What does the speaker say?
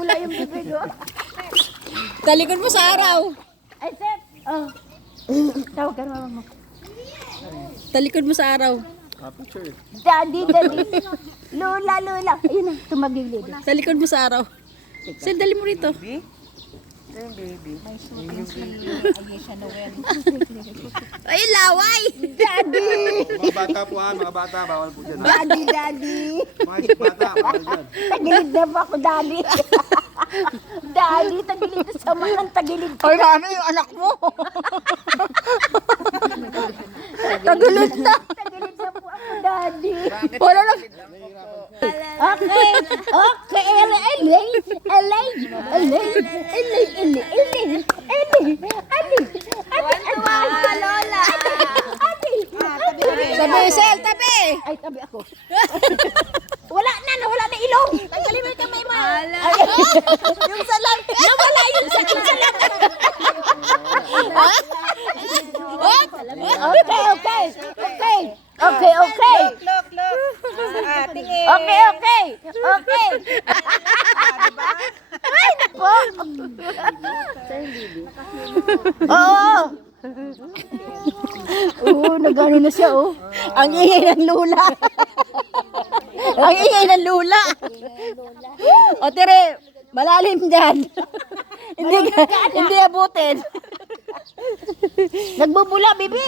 Nagbubula yung bibig, oh. Talikod mo sa araw. Ay, Seth. Oh. Tawag ka naman mo. Talikod mo sa araw. Daddy, daddy. Lola, lola. Ayun na, tumagilid. Talikod mo sa araw. Sel, dali mo rito. Ay, laway! Daddy! Mga bata po ha, mga bata, bawal po dyan. Daddy, daddy. Mga bata, bawal dyan. Tagilid na ba ako, daddy? Daddy, tagilid na sa mga tagilid. Ay, ano yung anak mo? Tagilid na. Tagilid na po ako, daddy. Wala lang. Okay, okay, Lola. Tabi, Sel, tabi. Ay, tabi ako. Wala na ilong. Tanggalin mo yung kamay mo. Yung salang. Nawala yung salang. Okay. Tingin. Okay. Ay, nako. Oo. Oo, nagano na siya, oh. Ang ingay ng lula. Ang ingay ng lula. O, Tere, malalim dyan. hindi abutin. Nagbubula, bibi.